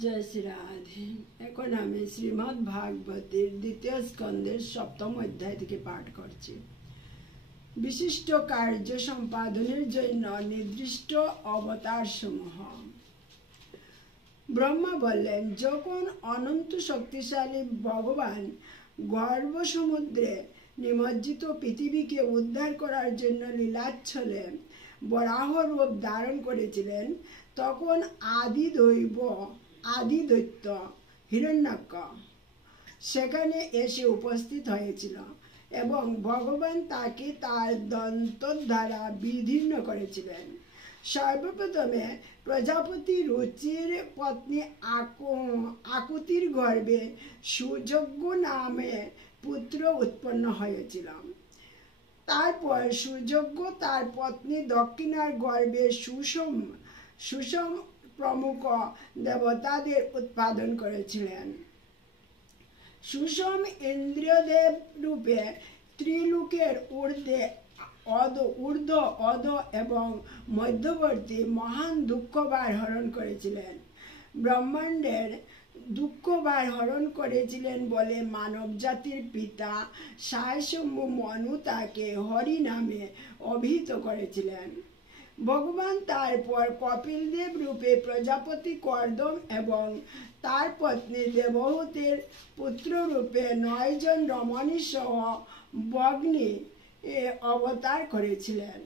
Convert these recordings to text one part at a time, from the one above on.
जय श्री राधे। এখন আমি শ্রীমদ্ ভাগবতের দ্বিতীয় স্কন্ধের সপ্তম অধ্যায় থেকে পাঠ করছি। বিশিষ্ট কার্য সম্পাদনের জন্য নির্দিষ্ট অবতার সমূহ। ব্রহ্মা বললেন, যখন অনন্ত শক্তিশালী ভগবান গর্ভ সমুদ্রে নিমজ্জিত পৃথিবীকে উদ্ধার করার জন্য লীলাচ্ছলে বরাহ রূপ ধারণ করেছিলেন, তখন আদি দৈত্য হিরণ্যাক্ষ সেখানে এসে উপস্থিত হয়েছিল এবং ভগবান তাকে তার দন্ত দ্বারা বিদীর্ণ করেছিলেন। সর্বপ্রথমে প্রজাপতি রুচির পত্নী আকুতির গর্ভে সুযোগ্য নামে পুত্র উৎপন্ন হয়েছিল। তারপর সুযোগ্য তার পত্নী দক্ষিণার গর্ভে সুষম প্রমুখ দেবতাদের উৎপাদন করেছিলেন। সুষম ইন্দ্রিয়দেব রূপে ত্রিলোকের ঊর্ধ্ব অধ এবং মধ্যবর্তী মহান দুঃখভার হরণ করেছিলেন। ব্রহ্মাণ্ডের দুঃখভার হরণ করেছিলেন বলে মানব জাতির পিতা সায়স্বম্ভু মনু তাকে হরি নামে অভিহিত করেছিলেন। ভগবান তারপর কপিলদেব রূপে প্রজাপতি কর্দম এবং তার পত্নী দেবহূতির পুত্র রূপে 9 জন রমণী সহ বগ্নি অবতার করেছিলেন।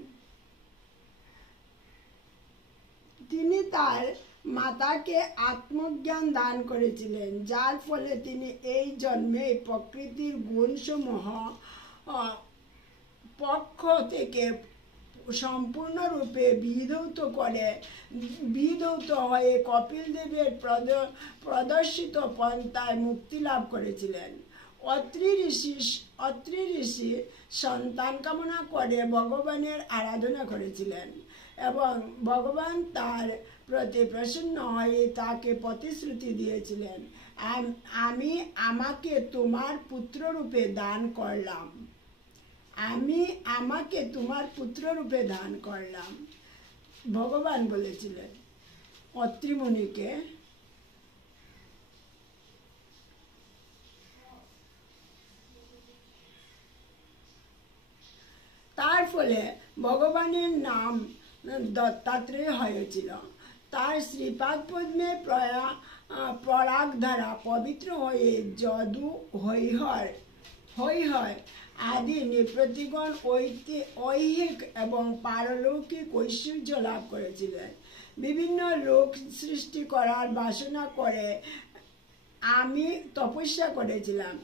তিনি তার মাতাকে আত্মজ্ঞান দান করেছিলেন, যার ফলে তিনি এই জন্মে প্রকৃতির গুণসমূহ পক্ষ থেকে সম্পূর্ণরূপে বিধৌত হয়ে কপিল দেবের প্রদর্শিত পন্থায় মুক্তি লাভ করেছিলেন। অত্রি ঋষি সন্তান কামনা করে ভগবানের আরাধনা করেছিলেন এবং ভগবান তার প্রতি প্রসন্ন হয়ে তাকে প্রতিশ্রুতি দিয়েছিলেন, আমি আমাকে তোমার পুত্র রূপে দান করলাম। ভগবান বলেছিলেন অত্রি মুনিকে। তার ফলে ভগবানের নাম দত্তাত্রেয় হয়েছিল। তার শ্রীপাদ পদ্মে পরাগ দ্বারা পবিত্র হয়ে যদু হৈহর আদি নৃপতিগণ ঐহিক এবং পারলৌকিক ঐশ্বর্য লাভ করেছিলেন। বিভিন্ন লোক সৃষ্টি করার বাসনা করে আমি তপস্যা করেছিলাম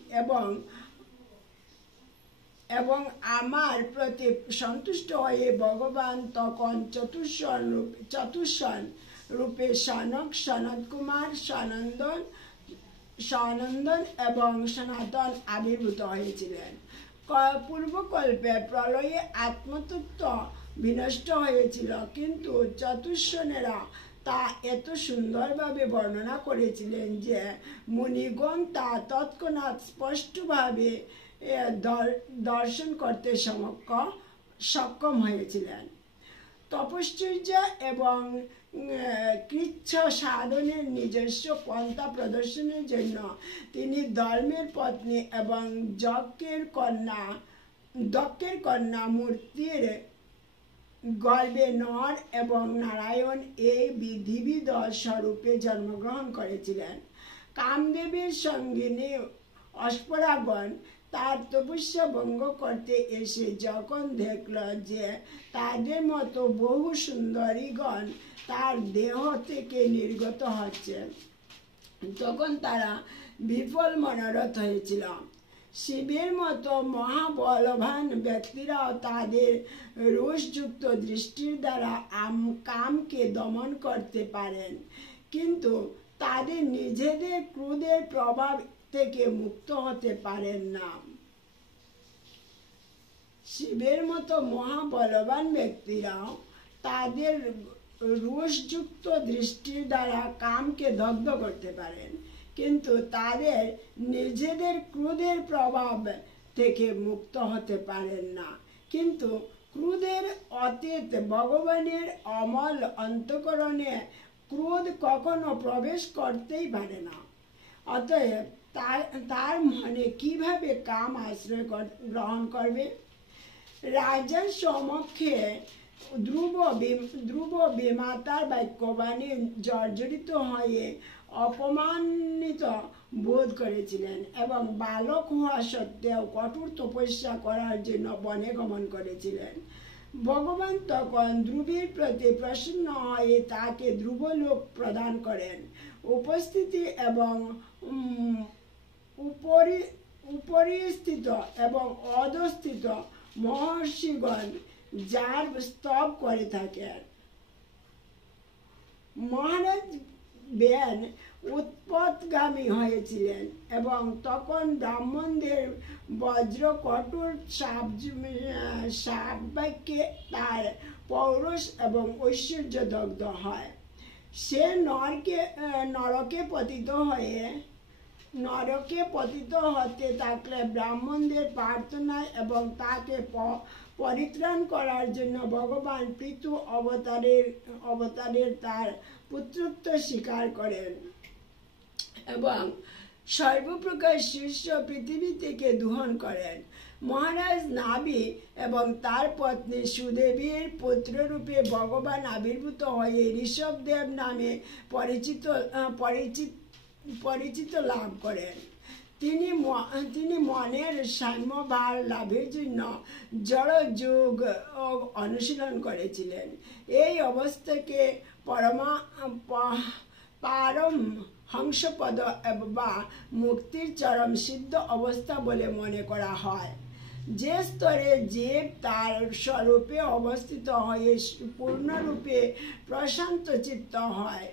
এবং আমার প্রতি সন্তুষ্ট হয়ে ভগবান তখন চতুষ্ষণ রূপে সনক, সনত কুমার, সনন্দন এবং সনাতন আবির্ভূত হয়েছিলেন। পূর্বকল্পে প্রলয়ে আত্মতত্ত্ব বিনষ্ট হয়েছিল, কিন্তু চতুষ্ষণেরা তা এত সুন্দরভাবে বর্ণনা করেছিলেন যে মুনিগণ তা তৎক্ষণাৎ স্পষ্টভাবে দর্শন করতে সক্ষম হয়েছিলেন। তপশ্চর্য এবং কৃচ্ছ সাধনের নিজস্ব পন্থা প্রদর্শনের জন্য তিনি ধর্মের পত্নী এবং দক্ষের কন্যা মূর্তির গর্ভে নর এবং নারায়ণ এই বিধিবিধ স্বরূপে জন্মগ্রহণ করেছিলেন। কামদেবের সঙ্গিনী অস্পরাগণ তার তপস্যা ভঙ্গ করতে এসে যখন দেখল যে তাদের মতো বহু সুন্দরীগণ তার দেহ থেকে নির্গত হচ্ছে, তখন তারা বিফল মনোরথ হয়েছিল। শিবের মতো মহাবলবান ব্যক্তিরাও তাদের রোষযুক্ত দৃষ্টির দ্বারা কামকে দমন করতে পারেন, কিন্তু তাদের নিজেদের ক্রোধের প্রভাব থেকে মুক্ত হতে পারেন না। শিবের মতো মহাবলবান ব্যক্তিরাও তাদের রোষযুক্ত দৃষ্টির দ্বারা কামকে দগ্ধ করতে পারেন, কিন্তু তাদের নিজেদের ক্রোধের প্রভাব থেকে মুক্ত হতে পারেন না। কিন্তু ক্রোধের অতীত ভগবানের অমল অন্তঃকরণে ক্রোধ কখনো প্রবেশ করতেই পারে না। অতএব তার মনে কিভাবে কাম আশ্রয় গ্রহণ করবে? রাজার সমক্ষে ধ্রুব বিমাতার বাক্যবাণী জর্জরিত হয়ে অপমানিত বোধ করেছিলেন এবং বালক হওয়া সত্ত্বেও কঠোর তপস্যা করার জন্য বনে গমন করেছিলেন। ভগবান তখন ধ্রুবের প্রতি প্রসন্ন হয়ে তাকে ধ্রুবলোক প্রদান করেন। উপস্থিতি এবং উপরিস্থিত এবং অধস্থিত মহর্ষিগণ যার স্তব করে থাকেন। মহারাজ বেন উৎপত্তিগামী হয়েছিলেন এবং তখন ব্রাহ্মণদের বজ্র কঠোর শাপ বাক্যে তার পৌরুষ এবং ঐশ্বর্য দগ্ধ হয়। সে নরকে পতিত হতে থাকলে ব্রাহ্মণদের প্রার্থনায় এবং তাকে পরিত্রাণ করার জন্য ভগবান পৃথু অবতারের তার পুত্রত্ব স্বীকার করেন এবং সর্বপ্রকার শীর্ষ পৃথিবী থেকে দূষণ করেন। মহারাজ নাভি এবং তার পত্নী সুদেবীর পুত্ররূপে ভগবান আবির্ভূত হয়ে ঋষভদেব নামে পরিচিত লাভ করেন। তিনি মনের সাম্যভার লাভের জন্য জড় যোগ অনুশীলন করেছিলেন। এই অবস্থাকে পারম হংসপদ বা মুক্তির চরম সিদ্ধ অবস্থা বলে মনে করা হয়, যে স্তরে জীব তার স্বরূপে অবস্থিত হয়ে পূর্ণরূপে প্রশান্ত চিত্ত হয়।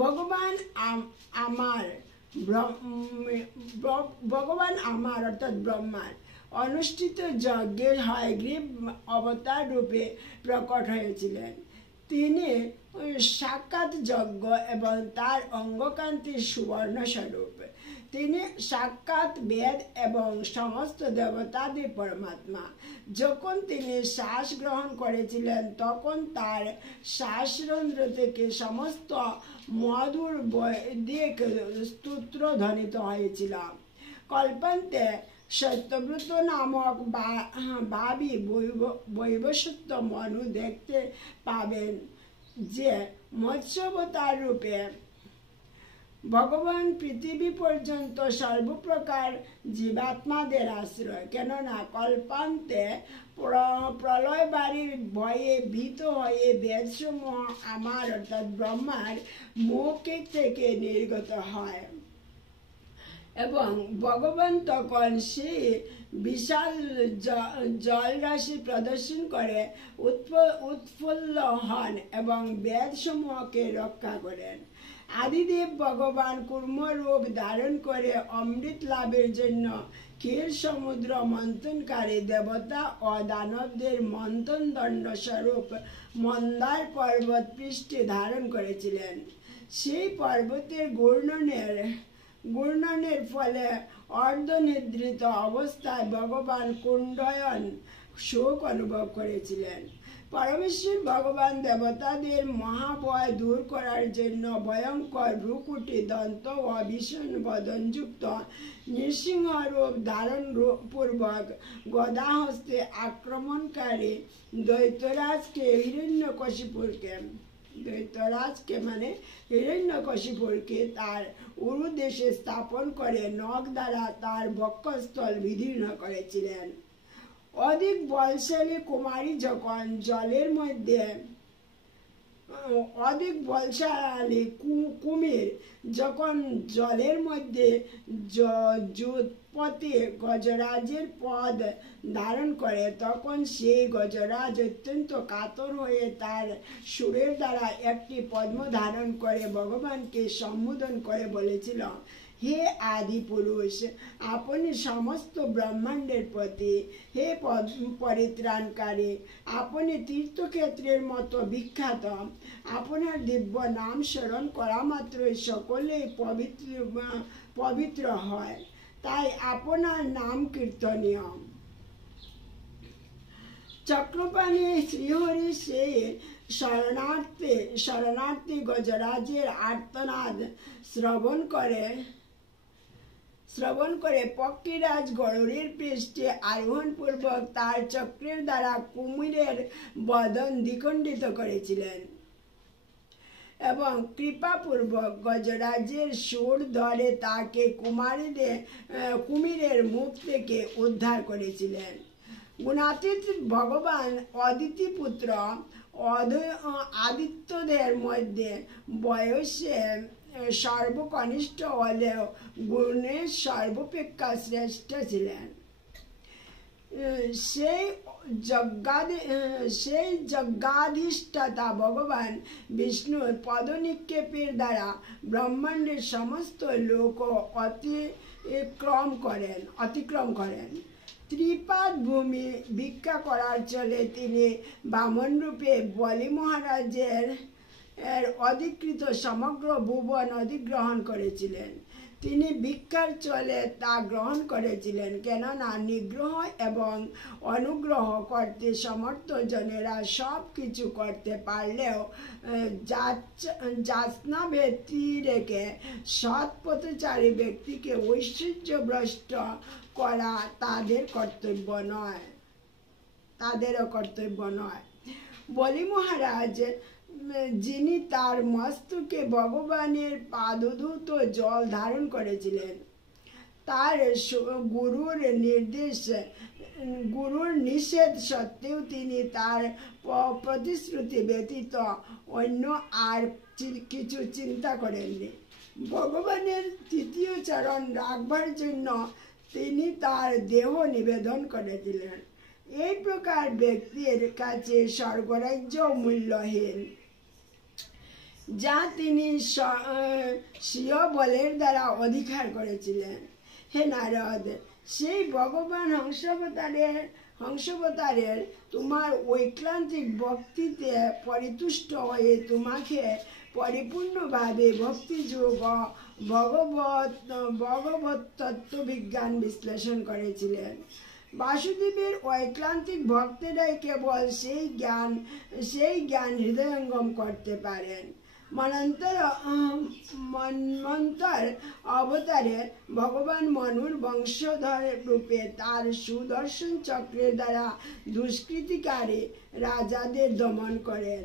ভগবান আমার অর্থাৎ ব্রহ্মার অনুষ্ঠিত যজ্ঞের হয়গ্রীব অবতার রূপে প্রকট হয়েছিলেন। তিনি সাক্ষাৎ যজ্ঞ এবং তার অঙ্গকান্তির সুবর্ণ স্বরূপ। তিনি সাক্ষাৎ বেদ এবং সমস্ত দেবতাদের পরমাত্মা। যখন তিনি শ্বাস গ্রহণ করেছিলেন তখন তার শ্বাসরন্ধ্র থেকে সমস্ত মধুর বৈদিক স্তোত্র ধ্বনিত হয়েছিল। কল্পান্তে সত্যব্রত নামক ভাবী বৈবস্বত মনু দেখতে পাবেন যে মৎস্যাবতার রূপে ভগবান পৃথিবী পর্যন্ত সর্বপ্রকার জীবাত্মাদের আশ্রয়। কেননা কল্পান্তে প্রলয় বাড়ির ভয়ে ভীত হয়ে বেদসমূহ আমার অর্থাৎ ব্রহ্মার মুখ থেকে নির্গত হয় এবং ভগবান তখন সেই বিশাল জলরাশি প্রদর্শন করে উৎফুল্ল হন এবং বেদসমূহকে রক্ষা করেন। আদিদেব ভগবান কুর্মরূপ ধারণ করে অমৃত লাভের জন্য ক্ষীর সমুদ্র মন্থনকারী দেবতা ও দানবদের মন্থন দণ্ড স্বরূপ মন্দার পর্বত পৃষ্ঠে ধারণ করেছিলেন। সেই পর্বতের ঘূর্ণনের ফলে অর্ধনিদ্রিত অবস্থায় ভগবান কুণ্ডয়ন শোক অনুভব করেছিলেন। পরমেশ্বর ভগবান দেবতাদের মহাভয় দূর করার জন্য ভয়ঙ্কর ভ্রুকুটি দন্ত ও ভীষণ বদনযুক্ত নৃসিংহ রূপ ধারণ পূর্বক গদাহস্তে আক্রমণকারী দৈত্যরাজকে হিরণ্যকশিপুরকে তার উরুদেশে স্থাপন করে নখ দ্বারা তার বক্ষস্থল বিদীর্ণ করেছিলেন। অধিক বলশালী কুমারী যখন কুমির যখন জলের মধ্যে যুৎপতি গজরাজের পদ ধারণ করে তখন সেই গজরাজ অত্যন্ত কাতর হয়ে তার সুরের দ্বারা একটি পদ্ম ধারণ করে ভগবানকে সম্বোধন করে বলেছিল, হে আদি পুরুষ, আপনি সমস্ত ব্রহ্মাণ্ডের পতি, হে পরিত্রাণকারী, আপনি তীর্থক্ষেত্রের মতো বিখ্যাত। আপনার দিব্য নাম স্মরণ করা মাত্রই সকলেই পবিত্র হয়, তাই আপনার নাম কীর্তনীয়। চক্রপাণী শ্রীহরি সেই শরণার্থী গজরাজের আর্তনাদ শ্রবণ করে পক্ষীরাজ গরুড়ের পৃষ্ঠে আরোহণ পূর্বক তার চক্রের দ্বারা কুমিরের বদন দ্বিখণ্ডিত করেছিলেন এবং কৃপাপূর্বক গজরাজের সুর ধরে তাকে কুমিরের মুখ থেকে উদ্ধার করেছিলেন। গুণাতীত ভগবান অদিতি পুত্র আদিত্যদের মধ্যে বয়সে সর্বকনিষ্ঠ হলেও গুণে সর্বাপেক্ষা শ্রেষ্ঠ ছিলেন। সেই যজ্ঞাধিষ্ঠাতা ভগবান বিষ্ণুর পদনিক্ষেপের দ্বারা ব্রহ্মাণ্ডের সমস্ত লোক অতিক্রম করেন। ত্রিপাদ ভূমি ভিক্ষা করার চলে তিনি বামন রূপে বলি মহারাজের অধিকৃত সমগ্র ভুবন অধিগ্রহণ করেছিলেন। তিনি ভিক্ষার চলে তা গ্রহণ করেছিলেন, কেননা নিগ্রহ এবং অনুগ্রহ করতে সমর্থ জনেরা সব কিছু করতে পারলেও যাচনাভেদী রেখে সৎ পথচারী ব্যক্তিকে ঐশ্বর্যভ্রষ্ট করা তাদেরও কর্তব্য নয়। বলি মহারাজ, যিনি তার মস্তকে ভগবানের পাদধূত জল ধারণ করেছিলেন, তার গুরুর নিষেধ সত্ত্বেও তিনি তার প্রতিশ্রুতি ব্যতীত অন্য আর কিছু চিন্তা করেননি। ভগবানের তৃতীয় চরণ রাখবার জন্য তিনি তার দেহ নিবেদন করেছিলেন। এই প্রকার ব্যক্তির কাছে স্বর্গরাজ্য মূল্যহীন, যা তিনি স্বীয় বলের দ্বারা অধিকার করেছিলেন। হে নারদ, সেই ভগবান হংসাবতারের তোমার ঐক্লান্তিক ভক্তিতে পরিতুষ্ট হয়ে তোমাকে পরিপূর্ণভাবে ভক্তিযোগ ভগবত তত্ত্ববিজ্ঞান বিশ্লেষণ করেছিলেন। বাসুদেবের ঐক্লান্তিক ভক্তেরাই কেবল সেই জ্ঞান হৃদয়ঙ্গম করতে পারেন। মন্বন্তর অবতারে ভগবান মনুর বংশধর রূপে তার সুদর্শন চক্রের দ্বারা দুষ্কৃতিকারী রাজাদের দমন করেন।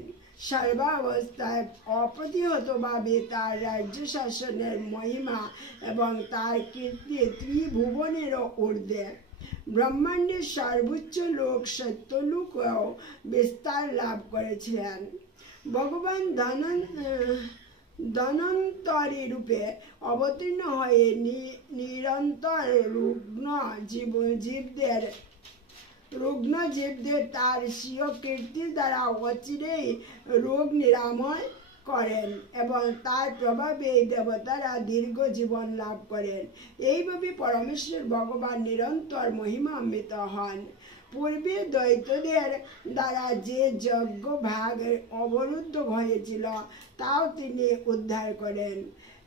সর্বাবস্থায় অপ্রতিহতভাবে তার রাজ্য শাসনের মহিমা এবং তার কীর্তি ত্রিভুবনেরও ঊর্ধ্বে। ব্রহ্মাণ্ডের সর্বোচ্চ লোক সত্যলোকেও বিস্তার লাভ করেছিলেন। ভগবান ধন্বন্তরী রূপে অবতীর্ণ হয়ে নিরন্তর রুগ্ন জীবদের তার স্বীয় কীর্তির দ্বারা অচিরেই রোগ নিরাময় করেন এবং তার প্রভাবে এই দেবতারা দীর্ঘ জীবন লাভ করেন। এইভাবে পরমেশ্বর ভগবান নিরন্তর মহিমান্বিত হন। পূর্বে দৈত্যদের দ্বারা যে যজ্ঞ ভাগ অবরুদ্ধ হয়েছিল তাও তিনি উদ্ধার করেন।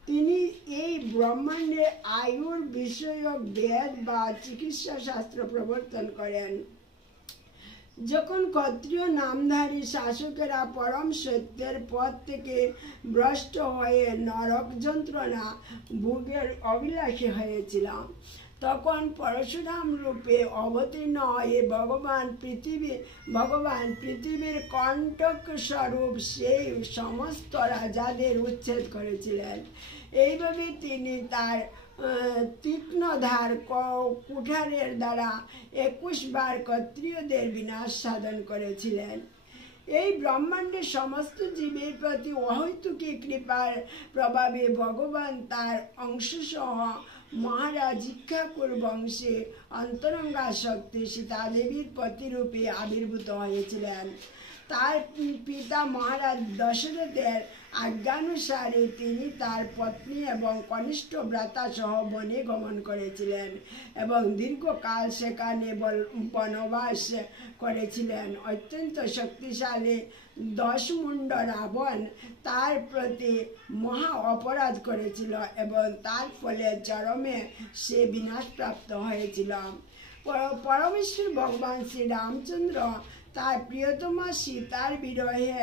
তিনি এই ব্রহ্মাণ্ডে আয়ুর বিষয়ক বেদ বা চিকিৎসা শাস্ত্র প্রবর্তন করেন। যখন ক্ষত্রিয় নামধারী শাসকেরা পরম সত্যের পথ থেকে ভ্রষ্ট হয়ে নরক যন্ত্রণা ভোগের অভিলাষী হয়েছিল, তখন পরশুরাম রূপে অবতীর্ণ হয়ে ভগবান পৃথিবীর কণ্টক স্বরূপ সেই সমস্ত রাজাদের উচ্ছেদ করেছিলেন। এইভাবে তিনি তার তীক্ষ্ণধার কুঠারের দ্বারা 21 বার ক্ষত্রিয়দের বিনাশ সাধন করেছিলেন। এই ব্রহ্মাণ্ডের সমস্ত জীবের প্রতি অহৈতুকী কৃপার প্রভাবে ভগবান তার অংশসহ মহারাজ ইক্ষ্বাকুর বংশে অন্তরঙ্গা শক্তি সীতাদেবীর প্রতিরূপে আবির্ভূত হয়েছিলেন। তার পিতা মহারাজ দশরথের আজ্ঞানুসারে তিনি তার পত্নী এবং কনিষ্ঠ ভ্রাতা সহ বনে গমন করেছিলেন এবং দীর্ঘকাল সেখানে বনবাস করেছিলেন। অত্যন্ত শক্তিশালী 10 মুণ্ড রাবণ তার প্রতি মহা অপরাধ করেছিল এবং তার ফলে চরমে সে বিনাশপ্রাপ্ত হয়েছিল। পরমেশ্বর ভগবান শ্রী রামচন্দ্র তার প্রিয়তমা সীতার বিরহে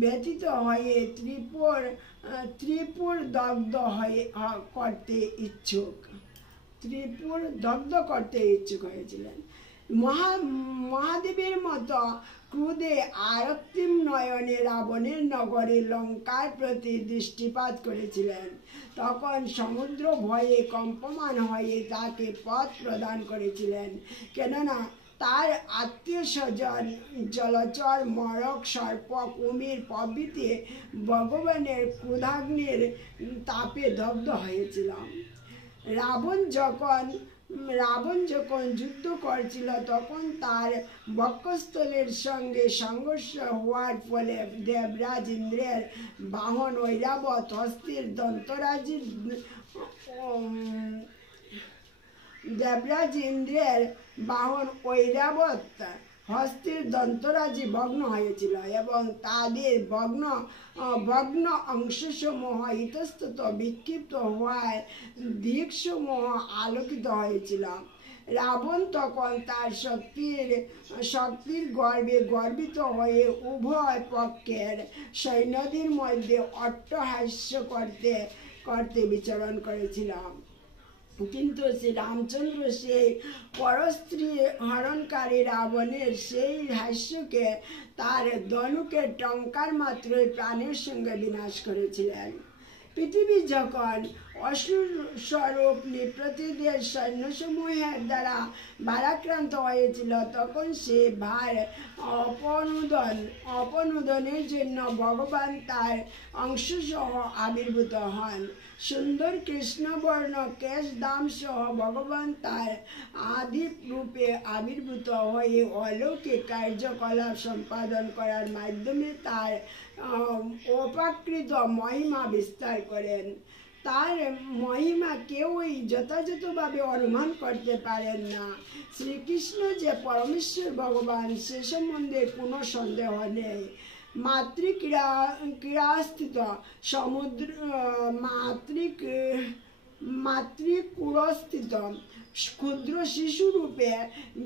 ব্যথিত হয়ে ত্রিপুর দগ্ধ করতে ইচ্ছুক হয়েছিলেন। মহাদেবের মতো ক্রোধে আরক্তিম নয়নে রাবণের নগরে লঙ্কার প্রতি দৃষ্টিপাত করেছিলেন। তখন সমুদ্র ভয়ে কম্পমান হয়ে তাকে পথ প্রদান করেছিলেন, কেননা তার আত্মীয় স্বজন জলচর, মরক, সর্প, কুমির প্রভৃতি ভগবানের ক্রোধাগ্নির তাপে দগ্ধ হয়েছিল। রাবণ যখন যুদ্ধ করছিল তখন তার বক্ষস্থলের সঙ্গে সংঘর্ষ হওয়ার ফলে দেবরাজ ইন্দ্রের বাহন ঐরাবত হস্তির দন্তরাজি ভগ্ন হয়েছিল এবং তাদের ভগ্ন অংশসমূহ ইতস্তত বিক্ষিপ্ত হওয়ায় দিকসমূহ আলোকিত হয়েছিল। রাবণ তখন তার শক্তির গর্বিত হয়ে উভয় পক্ষের সৈন্যদের মধ্যে অট্টহাস্য করতে বিচরণ করেছিল। কিন্তু শ্রী রামচন্দ্র সেই পরস্ত্রী হরণকারী রাবণের সেই হাস্যকে তার ধনুকের টঙ্কার মাত্রই প্রাণের সঙ্গে বিনাশ করেছিলেন। পৃথিবী যখন অসুর স্বরূপ নৃপতিদের সৈন্যসমূহের দ্বারা ভারাক্রান্ত হয়েছিল তখন সে ভার অপনোদনের জন্য ভগবান তার অংশসহ আবির্ভূত হন। সুন্দর কৃষ্ণবর্ণ কেশ দাম সহ ভগবান তার আদি রূপে আবির্ভূত হয়ে অলৌকিক কার্যকলাপ সম্পাদন করার মাধ্যমে তার অপ্রাকৃত মহিমা বিস্তার করেন। তার মহিমা কেউই যথাযথভাবে অনুমান করতে পারেন না। শ্রীকৃষ্ণ যে পরমেশ্বর ভগবান সে সম্বন্ধে কোনো সন্দেহ নেই। মাতৃক্রীড়াস্থিত মাতৃকুরস্থিত ক্ষুদ্র শিশুরূপে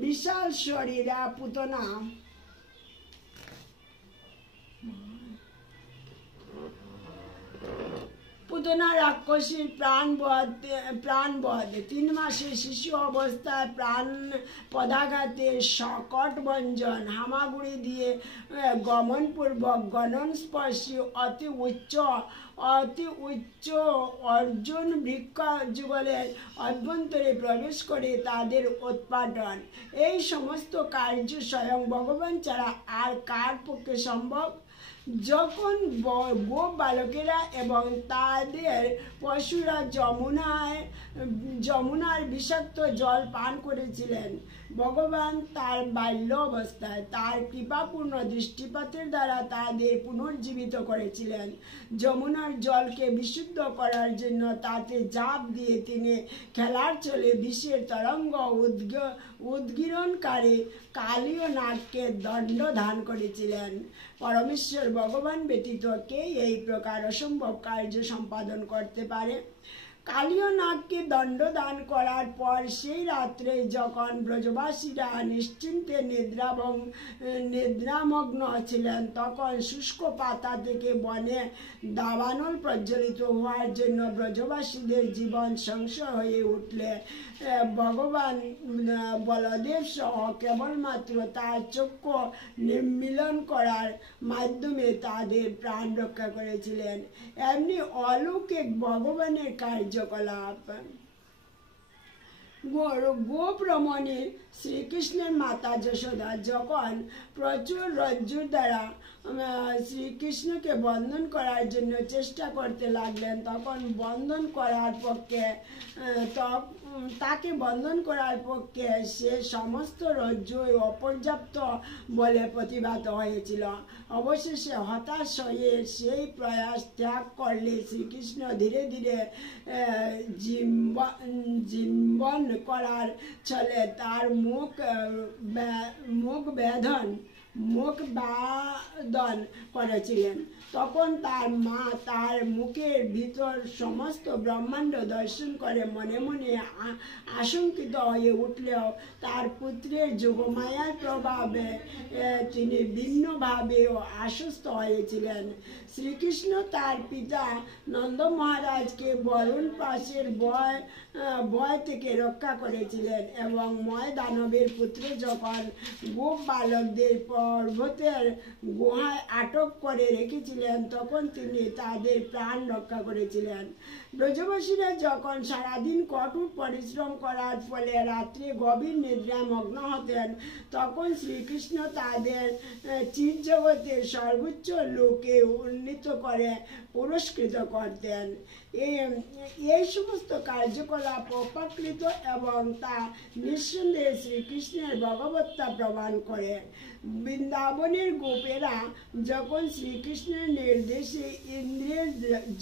বিশাল শরীরা পুতনা রাক্ষসীর প্রাণবধ 3 মাসের শিশু অবস্থায় প্রাণ পদাঘাতে সকটভঞ্জন হামাগুড়ি দিয়ে গমনপূর্বক গগনস্পর্শী অতি উচ্চ অর্জুন বৃক্ষ যুগলের অভ্যন্তরে প্রবেশ করে তাদের উৎপাটন, এই সমস্ত কার্য স্বয়ং ভগবান ছাড়া আর কার পক্ষে সম্ভব? যখন গোপ বালকেরা এবং তাদের পশুরা যমুনার বিষাক্ত জল পান করেছিলেন, ভগবান তার বাল্য অবস্থায় তার কৃপাপূর্ণ দৃষ্টিপাতের দ্বারা তাদের পুনর্জীবিত করেছিলেন। যমুনার জলকে বিশুদ্ধ করার জন্য তাতে ঝাঁপ দিয়ে তিনি খেলার চলে বিষের তরঙ্গ উদ্গীরণকারী কালীয় নাগকে দণ্ড দান করেছিলেন। পরমেশ্বর ভগবান ব্যতীত কে এই প্রকার অসম্ভব কার্য সম্পাদন করতে পারে? কালীয় নাগকে দণ্ড দান করার পর সেই রাত্রে যখন ব্রজবাসীরা নিশ্চিন্তে নিদ্রামগ্ন ছিলেন তখন শুষ্ক পাতা থেকে বনে দাবানল প্রজ্বলিত হওয়ার জন্য ব্রজবাসীদের জীবন সংশয় হয়ে উঠলে ভগবান বলদেব সহ কেবলমাত্র তার চক্ষু নির্মীলন করার মাধ্যমে তাদের প্রাণ রক্ষা করেছিলেন। এমনি অলৌকিক ভগবানের কার্যকলাপ। গোপরমণী শ্রীকৃষ্ণের মাতা যশোদা যখন প্রচুর রজ্জুর দ্বারা শ্রীকৃষ্ণকে বন্ধন করার জন্য চেষ্টা করতে লাগলেন তখন তাকে বন্ধন করার পক্ষে সে সমস্ত রজ্জুই অপর্যাপ্ত বলে প্রতিভাত হয়েছিল। অবশেষে হতাশ হয়ে সেই প্রয়াস ত্যাগ করলে শ্রীকৃষ্ণ ধীরে ধীরে জিম্বন করার ছলে তার মুখ বাদন করেছিলেন। তখন তার মা তার মুখের ভিতর সমস্ত ব্রহ্মাণ্ড দর্শন করে মনে মনে আশঙ্কিত হয়ে উঠলেও তার পুত্রের যোগমায়ার প্রভাবে তিনি ভিন্নভাবেও আশ্বস্ত হয়েছিলেন। শ্রীকৃষ্ণ তার পিতা নন্দ মহারাজকে বরুণ পাশের ভয় থেকে রক্ষা করেছিলেন এবং ময় দানবের পুত্র যখন গোপ বালকদের পর্বতের গুহায় আটক করে রেখেছিলেন তখন তিনি তাদের প্রাণ রক্ষা করেছিলেন। ব্রজবাসীরা যখন সারাদিন কঠোর পরিশ্রম করার ফলে রাত্রে গভীর নিদ্রায় মগ্ন হতেন তখন শ্রীকৃষ্ণ তাদের চিরজগতের সর্বোচ্চ লোকে উন্নীত করে পুরস্কৃত করতেন। এই সমস্ত কার্যকলাপ অপ্রাকৃত এবং তা নিঃসন্দেহে শ্রীকৃষ্ণের ভগবত্তা প্রমাণ করে। বৃন্দাবনের গোপেরা যখন শ্রীকৃষ্ণের নির্দেশে ইন্দ্রের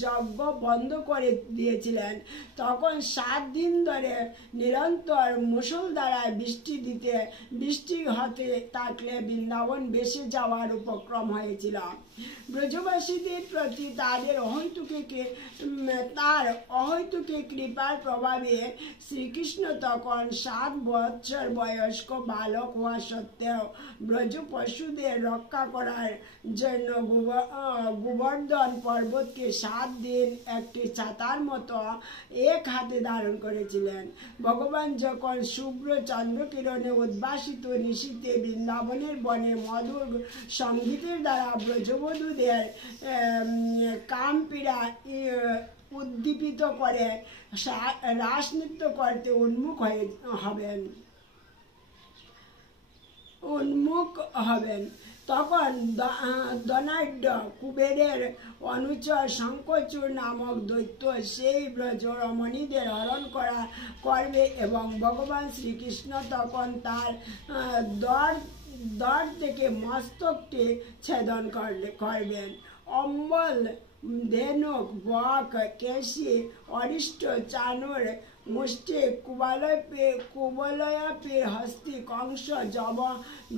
যজ্ঞ বন্ধ করে দিয়েছিলেন তখন 7 দিন ধরে নিরন্তর মুষলধারায় বৃষ্টি হতে থাকলে বৃন্দাবন ভেসে যাওয়ার উপক্রম হয়েছিল। ব্রজবাসীদের প্রতি তার অহৈতুকী কৃপার প্রভাবে শ্রীকৃষ্ণ তখন 7 বৎসর বয়স্ক বালক হওয়া সত্ত্বেও ব্রজ পশুদের রক্ষা করার জন্য গোবর্ধন পর্বতকে 7 দিন একটি ছাতার মতো এক হাতে ধারণ করেছিলেন। ভগবান যখন শুভ্র চন্দ্রকিরণে উদ্ভাসিত নিশীথে বৃন্দাবনের বনে মধুর সঙ্গীতের দ্বারা ব্রজবধূদের কামপীড়া উদ্দীপিত করে রাস নৃত্য করতে উন্মুখ হবেন তখন ধনাঢ্য কুবেরের অনুচর শঙ্খচূড় নামক দৈত্য সেই ব্রজরমণীদের হরণ করবে এবং ভগবান শ্রীকৃষ্ণ তখন তার দর থেকে মস্তকটি ছেদন করবেন। অম্বল, ধেনুক, বক, কেশী, অরিষ্ট, চানুর, মুষ্টি, কুবলয়াপীর, হস্তি, কংস,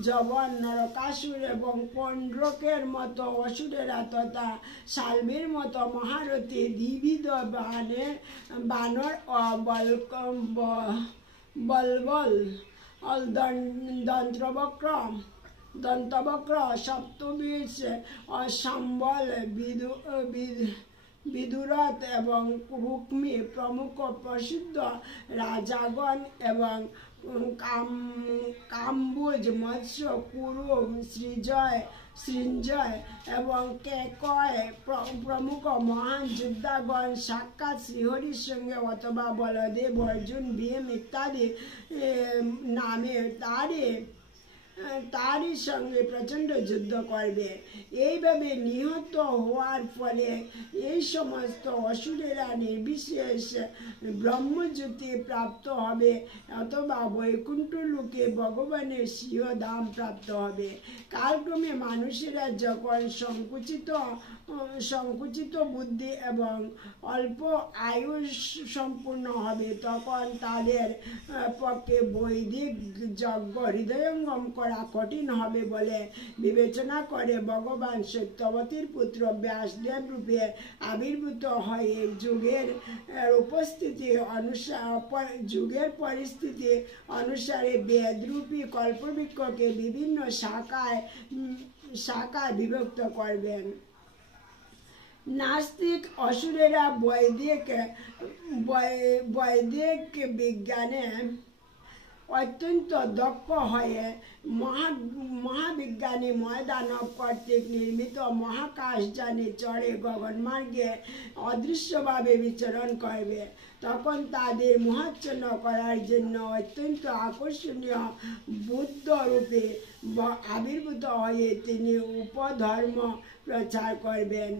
জবন, নরকাসুর এবং পণ্ড্রকের মতো অসুরেরা তথা শাল্বীর মতো মহারথী দ্বিবিধ বানর বলবল দন্তবক্র সপ্তবিশ সম্বল বিদুরথ এবং রুক্মী প্রমুখ প্রসিদ্ধ রাজাগণ এবং কাম্বুজ, মৎস্য, কুরু, সৃঞ্জয় এবং কেকয় প্রমুখ মহান যোদ্ধাগণ সাক্ষাৎ শ্রীহরির সঙ্গে অথবা বলদেব, অর্জুন, ভীম ইত্যাদি নামে তারই সঙ্গে প্রচণ্ড যুদ্ধ করবে। এইভাবে নিহত হওয়ার ফলে এই সমস্ত অসুরেরা নির্বিশেষ ব্রহ্মজ্যোতি প্রাপ্ত হবে অথবা বৈকুণ্ঠ লোকে ভগবানের স্বীয় ধাম প্রাপ্ত হবে। কালক্রমে মানুষেরা যখন সংকুচিত বুদ্ধি এবং অল্প আয়ুষ সম্পূর্ণ হবে তখন তাদের পক্ষে বৈদিক যজ্ঞ হৃদয়ঙ্গম করা কঠিন হবে বলে বিবেচনা করে ভগবান সত্যবতীর পুত্র ব্যাসদেব রূপে আবির্ভূত হয়ে যুগের পরিস্থিতি অনুসারে বেদরূপী কল্পবৃক্ষকে বিভিন্ন শাখায় বিভক্ত করবেন। নাস্তিক অসুরেরা বৈদিক বিজ্ঞানে অত্যন্ত দক্ষ হয়ে মহাবিজ্ঞানী ময়দানব কর্তৃক নির্মিত মহাকাশযানে চড়ে গগনমার্গে অদৃশ্যভাবে বিচরণ করবে। তখন তাদের মোহাচ্ছন্ন করার জন্য অত্যন্ত আকর্ষণীয় বুদ্ধ রূপে আবির্ভূত হয়ে তিনি উপধর্ম প্রচার করবেন।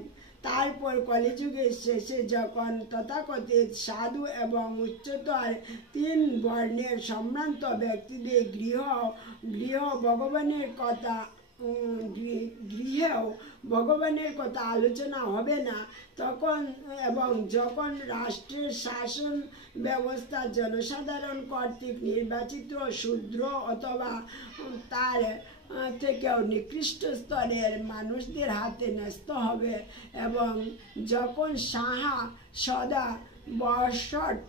তারপর কলিযুগের শেষে যখন তথাকথিত সাধু এবং উচ্চতর 3 বর্ণের সম্ভ্রান্ত ব্যক্তিদের গৃহেও ভগবানের কথা আলোচনা হবে না তখন এবং যখন রাষ্ট্রের শাসন ব্যবস্থা জনসাধারণ কর্তৃক নির্বাচিত শূদ্র অথবা তার থেকেও নিকৃষ্ট স্তরের মানুষদের হাতে ন্যস্ত হবে এবং যখন সাহা সদা বর্ষট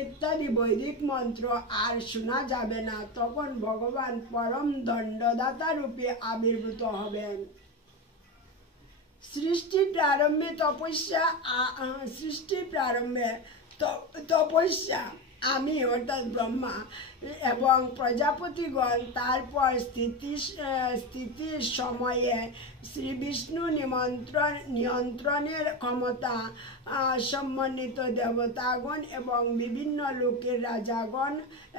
ইত্যাদি বৈদিক মন্ত্র আর শোনা যাবে না, তখন ভগবান পরম দণ্ডদাতা রূপে আবির্ভূত হবেন। সৃষ্টির প্রারম্ভে তপস্যা আমি অর্থাৎ ব্রহ্মা এবং প্রজাপতিগণ, তারপর স্থিতির সময়ে শ্রী বিষ্ণু নিয়ন্ত্রণের ক্ষমতা সমন্বিত দেবতাগণ এবং বিভিন্ন লোকের রাজাগণ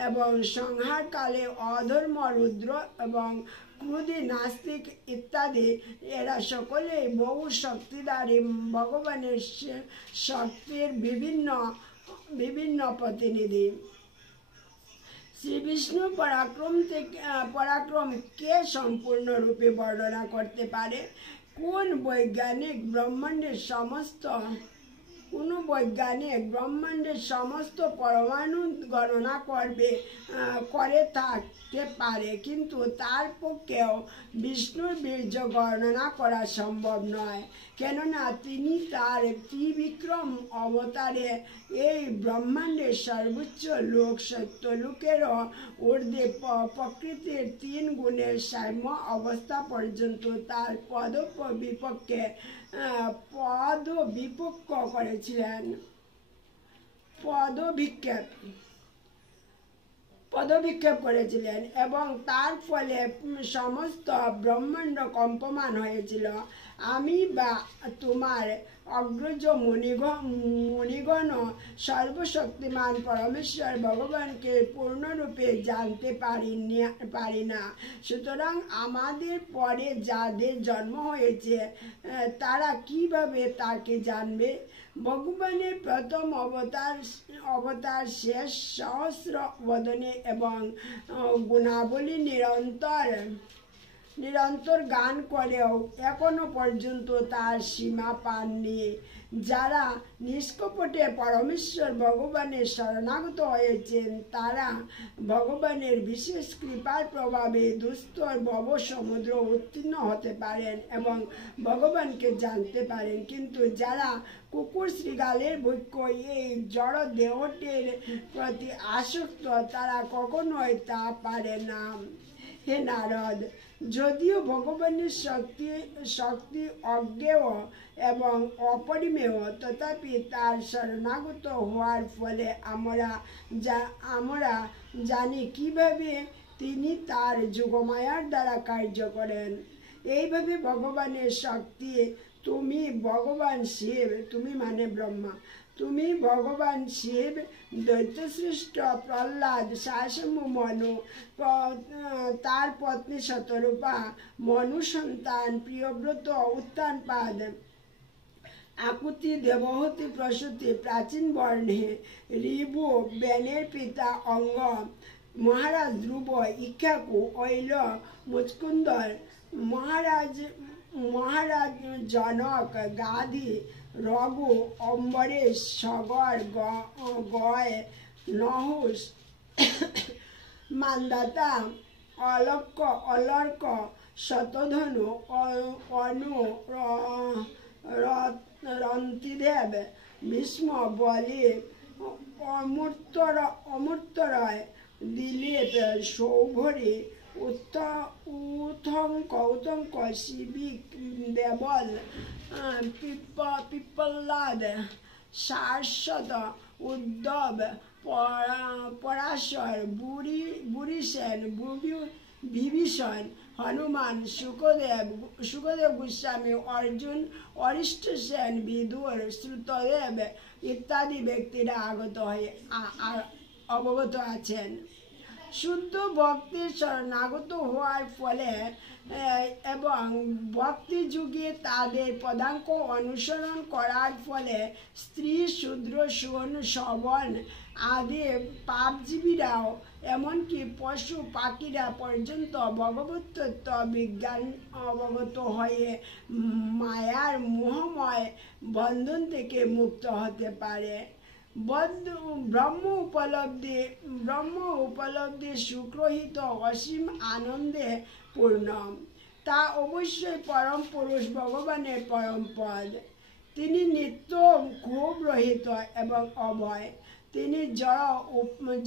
এবং সংহারকালে অধর্ম রুদ্র এবং ক্রোধী নাস্তিক ইত্যাদি, এরা সকলেই বহু শক্তিধারী ভগবানের শক্তির বিভিন্ন প্রতিনিধি। শ্রী বিষ্ণুর পরাক্রম কে সম্পূর্ণরূপে বর্ণনা করতে পারে? কোন বৈজ্ঞানিক ব্রহ্মাণ্ডের সমস্ত পরমাণু গণনা করে থাকতে পারে, কিন্তু তার পক্ষেও বিষ্ণুর বীর্য গণনা করা সম্ভব নয়, কেননা তিনি তার ত্রিবিক্রম অবতারে এই ব্রহ্মাণ্ডের সর্বোচ্চ লোক সত্যলোকেরও ঊর্ধ্বে প্রকৃতির 3 গুণের সাম্য অবস্থা পর্যন্ত তার পদবিক্ষেপ করেছিলেন এবং তার ফলে সমস্ত ব্রহ্মাণ্ড কম্পমান হয়েছিল। আমি বা তোমার অগ্রজ মুনিগণ সর্বশক্তিমান পরমেশ্বর ভগবানকে পূর্ণরূপে জানতে পারি না। সুতরাং আমাদের পরে যাদের জন্ম হয়েছে তারা কিভাবে তাকে জানবে? ভগবানের প্রথম অবতার শেষ সহস্র বদনে এবং গুণাবলী নিরন্তর গান করেও এখনো পর্যন্ত তার সীমা পাননি। যারা নিষ্কপটে পরমেশ্বর ভগবানের শরণাগত হয়েছেন তারা ভগবানের বিশেষ কৃপার প্রভাবে দুস্তর ভব সমুদ্র উত্তীর্ণ হতে পারেন এবং ভগবানকে জানতে পারেন, কিন্তু যারা কুকুর শৃগালের বৈক্য এই জড় দেহটির প্রতি আসক্ত তারা কখনোই তা পারে না। হে নারদ, যদিও ভগবানের শক্তি অজ্ঞেয় এবং অপরিমেয়, তথাপি তার শরণাগত হওয়ার ফলে আমরা জানি কিভাবে তিনি তার যোগমায়ার দ্বারা কার্য করেন। এইভাবে ভগবানের শক্তি, তুমি ভগবান শিব, তুমি মানে ব্রহ্মা, তুমি ভগবান শিব, দৈত্যশ্রেষ্ঠ প্রহ্লাদ, শাসমু মনু, তার পত্নী শতরূপা, মনু সন্তান প্রিয়ব্রত, উত্তানপাদ, আকুতি, দেবহূতি, প্রসূতি, প্রাচীন বর্ণে ঋভু, বেনের পিতা অঙ্গ, মহারাজ ধ্রুব, ইক্ষ্বাকু, ঐল, মুচকুন্দর, মহারাজ জনক, গাধি, রঘু, অম্বরেশ, সগর, গয়, নহুষ, মান্দাতা, অলর্ক, শতধনু, অনু, রন্তিদেব, ভীষ্ম, বলি, অমূর্তরয়, দিলীপ, সৌভরী, উথঙ্ক, শিবিক, দেবল, পিপ্পলাদ, শাশ্বত, উদ্ধব, পরাশর, বুরিসেন, বিভীষণ, হনুমান, সুখদেব গোস্বামী, অর্জুন, অরিষ্ট সেন, বিদুর, শ্রুতদেব ইত্যাদি ব্যক্তিরা অবগত আছেন। শুদ্ধ ভক্তির শরণাগত হওয়ার ফলে এবং ভক্তি যুগে তাদের পদাঙ্ক অনুসরণ করার ফলে স্ত্রী, শূদ্র, শূন, সবর্ণ আদি পাপজীবীরাও, এমনকি পশু পাখিরা পর্যন্ত ভগবত তত্ত্ব বিজ্ঞান অবগত হয়ে মায়ার মোহময় বন্ধন থেকে মুক্ত হতে পারে। ব্রহ্ম উপলব্ধি সুগ্রহিত অসীম আনন্দে পূর্ণ। তা অবশ্যই পরম পুরুষ ভগবানের পরম পদ। তিনি নিত্য ক্ষোভ রহিত এবং অভয়। তিনি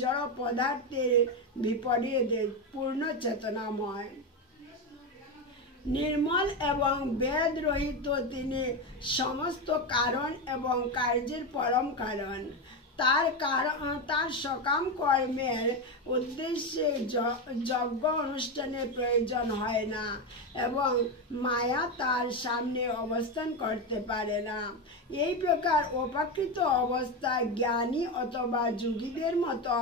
জড় পদার্থের বিপরীতে পূর্ণ চেতনাময়, নির্মল এবং বেদ রহিত। তিনি সমস্ত কারণ এবং কার্যের পরম কারণ। তার সকাম কর্মের উদ্দেশ্যে যজ্ঞ অনুষ্ঠানের প্রয়োজন হয় না এবং মায়া তার সামনে অবস্থান করতে পারে না। এই প্রকার অপ্রাকৃত অবস্থা জ্ঞানী অথবা যোগীদের মতো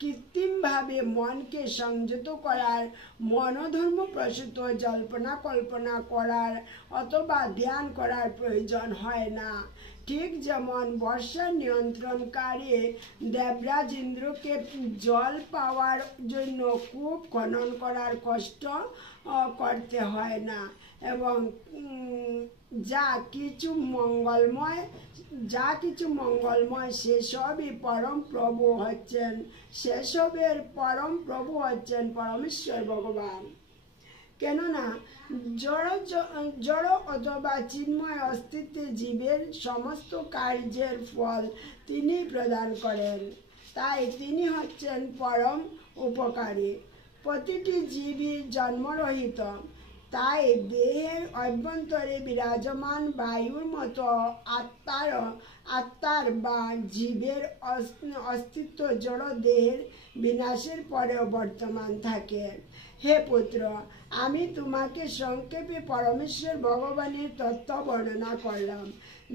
কৃত্রিমভাবে মনকে সংযত করার, মনোধর্ম প্রসূত জল্পনা কল্পনা করার অথবা ধ্যান করার প্রয়োজন হয় না। ঠিক যেমন বর্ষা নিয়ন্ত্রণকারী দেবরাজ ইন্দ্রকে জল পাওয়ার জন্য কূপ খনন করার কষ্ট করতে হয় না, এবং যা কিছু মঙ্গলময় সেসবই পরম প্রভু হচ্ছেন, সেসবের পরম প্রভু হচ্ছেন পরমেশ্বর ভগবান। কেননা জড় অথবা চিন্ময় অস্তিত্বে জীবের সমস্ত কার্যের ফল তিনি প্রদান করেন, তাই তিনি হচ্ছেন পরম উপকারী। প্রতিটি জীবই জন্মরহিত, তাই দেহের অভ্যন্তরে বিরাজমান বায়ুর মতো আত্মার বা জীবের অস্তিত্ব জড় দেহের বিনাশের পরেও বর্তমান থাকে। হে পুত্র, আমি তোমাকে সংক্ষেপে পরমেশ্বর ভগবানের তত্ত্ব বর্ণনা করলাম,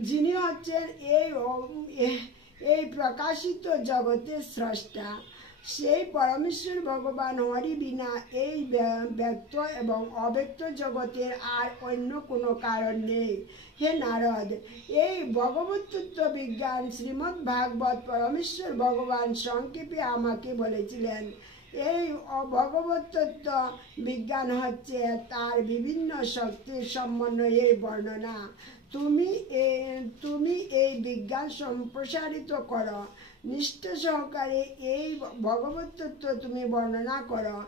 যিনি হচ্ছেন এই প্রকাশিত জগতের স্রষ্টা। সেই পরমেশ্বর ভগবান হরি বিনা এই ব্যক্ত এবং অব্যক্ত জগতের আর অন্য কোনো কারণ নেই। হে নারদ, এই ভগবতত্ত্ব বিজ্ঞান শ্রীমদ্ ভাগবত পরমেশ্বর ভগবান সংক্ষেপে আমাকে বলেছিলেন। এই ভগবতত্ত্ব বিজ্ঞান হচ্ছে তার বিভিন্ন শক্তির সমন্বয়ের বর্ণনা। তুমি এই বিজ্ঞান সম্প্রসারিত করো, নিষ্ঠা সহকারে এই ভগবতত্ত্ব তুমি বর্ণনা করো,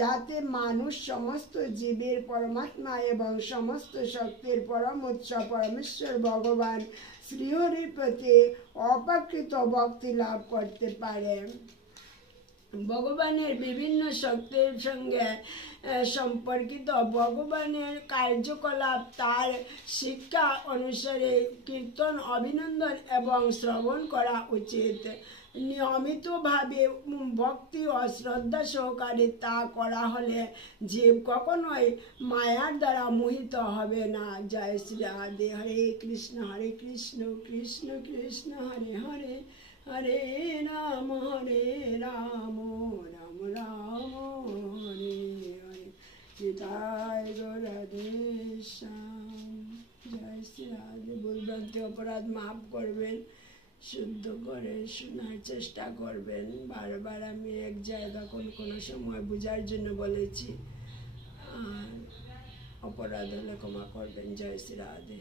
যাতে মানুষ সমস্ত জীবের পরমাত্মা এবং সমস্ত শক্তির পরম উৎস পরমেশ্বর ভগবান শ্রীহরির প্রতি অপ্রাকৃত ভক্তি লাভ করতে পারে। ভগবানের বিভিন্ন শক্তির সঙ্গে সম্পর্কিত ভগবানের কার্যকলাপ তার শিক্ষা অনুসারে কীর্তন, অভিনন্দন এবং শ্রবণ করা উচিত। নিয়মিতভাবে ভক্তি ও শ্রদ্ধা সহকারে তা করা হলে জীব কখনোই মায়ার দ্বারা মোহিত হবে না। জয় শ্রী রাধে। হরে কৃষ্ণ কৃষ্ণ কৃষ্ণ হরে হরে, হরে রাম রাম রাম হরে হরে। নিতাই গৌর রাধে শ্যাম। জয় শ্রী রাধে। ভুলভ্রান্তি অপরাধ মাফ করবেন, শুদ্ধ করে শোনার চেষ্টা করবেন। বারবার আমি এক জায়গা কোনো সময় বোঝার জন্য বলেছি, আর অপরাধ হলে ক্ষমা করবেন। জয় শ্রী রাধে।